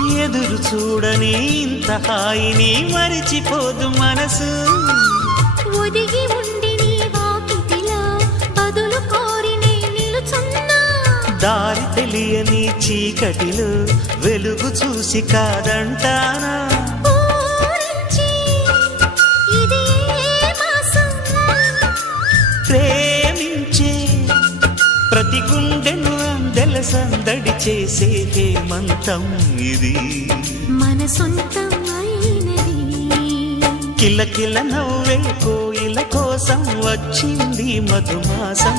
చూడని ఇంత హాయిని మరిచిపోదు మనసు. ఒదిగి ఉండి నీ వాకిటిలో బదులు కోరి నే నిలుచున్నా. దారి తెలియని చీకటిలో వెలుగు చూసి కాదంటానా? ప్రేమించే ప్రతి అందెల సందడి చేసే హేమంతం ఇది. మన సొంతం కిల కిల నవ్వే కోయిల కోసం వచ్చింది మధుమాసం.